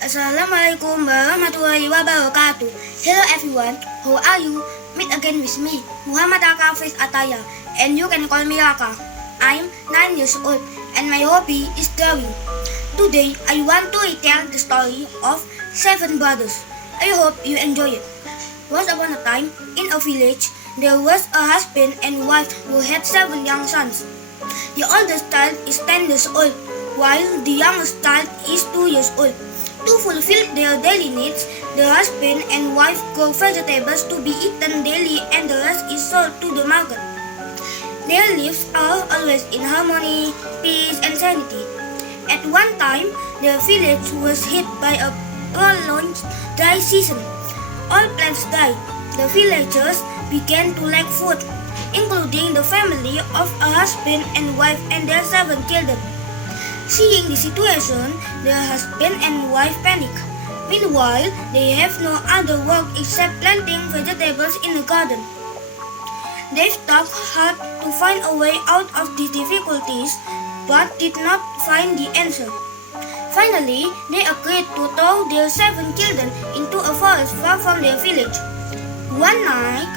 Assalamualaikum warahmatullahi wabarakatuh. Hello everyone, how are you? Meet again with me, Muhammad Hafiz Ataya, and you can call me Rakha. I'm 9 years old and my hobby is drawing. Today, I want to retell the story of 7 brothers. I hope you enjoy it. Once upon a time, in a village, there was a husband and wife who had 7 young sons. The oldest child is 10 years old, while the youngest child is 2 years old. To fulfill their daily needs, the husband and wife grow vegetables to be eaten daily and the rest is sold to the market. Their lives are always in harmony, peace and sanity. At one time, their village was hit by a prolonged dry season. All plants died. The villagers began to lack food, including the family of a husband and wife and their 7 children. Seeing the situation, the husband and wife panic. Meanwhile, they have no other work except planting vegetables in the garden. They thought hard to find a way out of these difficulties, but did not find the answer. Finally, they agreed to throw their 7 children into a forest far from their village. One night,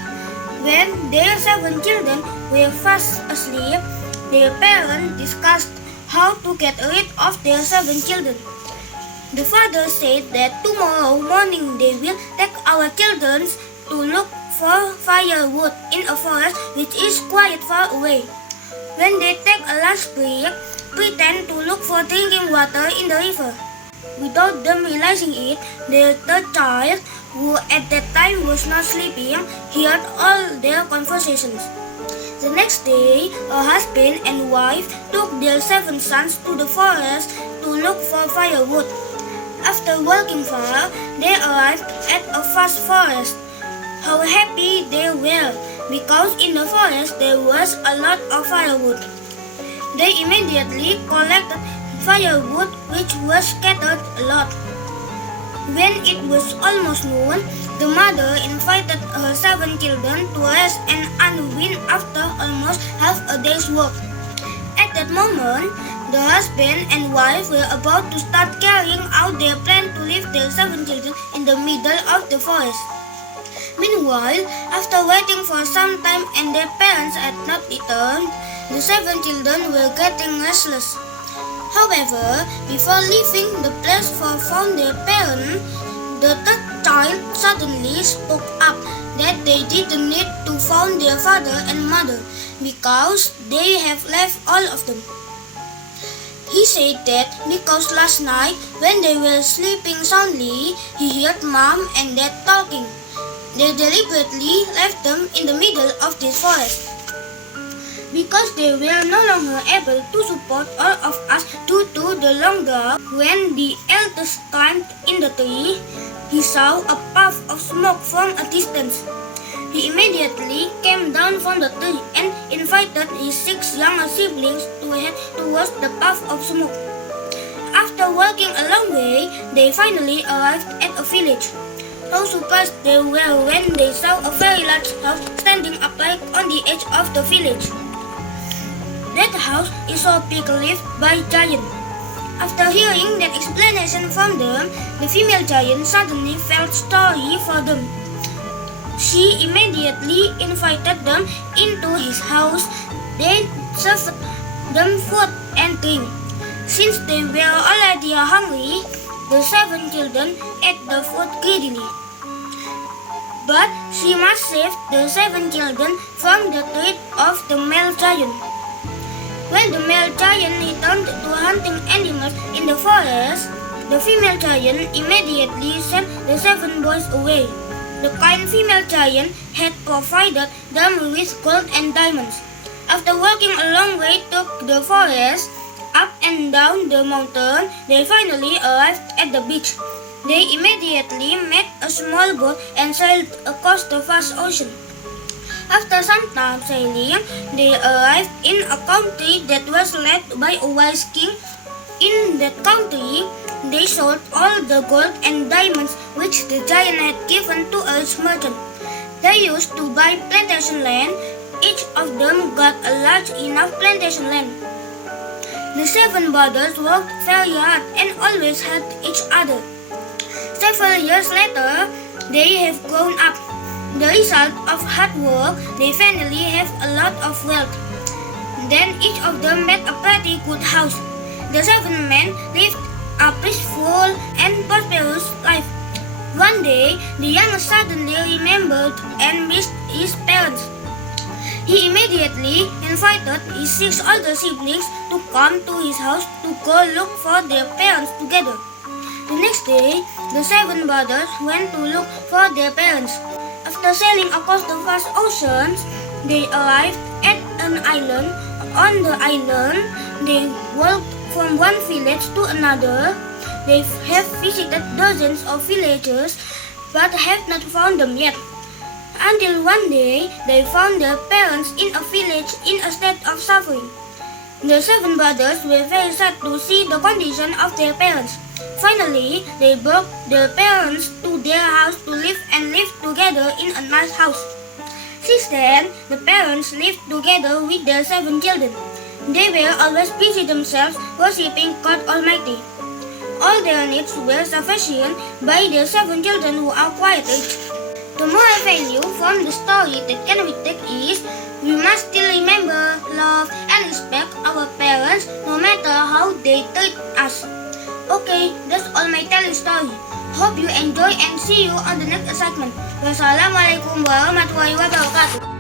when their 7 children were fast asleep, their parents discussed how to get rid of their 7 children. The father said that tomorrow morning they will take our children to look for firewood in a forest which is quite far away. When they take a last break, pretend to look for drinking water in the river. Without them realizing it, their third child, who at that time was not sleeping, heard all their conversations. The next day, a husband and wife took their 7 sons to the forest to look for firewood. After walking far, they arrived at a vast forest. How happy they were, because in the forest there was a lot of firewood. They immediately collected firewood, which was scattered a lot. When it was almost noon, the mother invited her 7 children to rest and unwind after almost half a day's work. At that moment, the husband and wife were about to start carrying out their plan to leave their 7 children in the middle of the forest. Meanwhile, after waiting for some time and their parents had not returned, the 7 children were getting restless. However, before leaving the place for found their parents, the third child suddenly spoke up that they didn't need to find their father and mother because they have left all of them. He said that because last night when they were sleeping soundly, he heard mom and dad talking. They deliberately left them in the middle of this forest. Because they were no longer able to support all of us due to the long drought, when the eldest climbed in the tree, he saw a puff of smoke from a distance. He immediately came down from the tree and invited his 6 younger siblings to head towards the puff of smoke. After walking a long way, they finally arrived at a village. How surprised they were when they saw a very large house standing upright on the edge of the village. That house is so big lived by giant. After hearing that explanation from them, the female giant suddenly felt sorry for them. She immediately invited them into his house. They served them food and drink. Since they were already hungry, the 7 children ate the food greedily. But she must save the 7 children from the threat of the male giant. When the male giant returned to hunting animals in the forest, the female giant immediately sent the 7 boys away. The kind female giant had provided them with gold and diamonds. After walking a long way through the forest, up and down the mountain, they finally arrived at the beach. They immediately made a small boat and sailed across the vast ocean. After some time sailing, they arrived in a country that was led by a wise king. In that country, they sold all the gold and diamonds which the giant had given to a rich merchant. They used to buy plantation land. Each of them got a large enough plantation land. The 7 brothers worked very hard and always helped each other. Several years later, they have grown up. The result of hard work, they finally have a lot of wealth. Then each of them made a pretty good house. The 7 men lived a peaceful and prosperous life. One day, the youngest suddenly remembered and missed his parents. He immediately invited his 6 older siblings to come to his house to go look for their parents together. The next day, the 7 brothers went to look for their parents. After sailing across the vast oceans, they arrived at an island. On the island, they walked from one village to another. They have visited dozens of villages but have not found them yet. Until one day, they found their parents in a village in a state of suffering. The 7 brothers were very sad to see the condition of their parents. Finally, they brought their parents to their house to live and live together in a nice house. Since then, the parents lived together with their 7 children. They were always busy themselves worshipping God Almighty. All their needs were sufficient by their 7 children who are quiet age. The moral value from the story that can we take is we must still remember, love, and respect our parents no matter how they treat us. Okay, that's all my telling story. Hope you enjoy and see you on the next segment. Wassalamualaikum warahmatullahi wabarakatuh.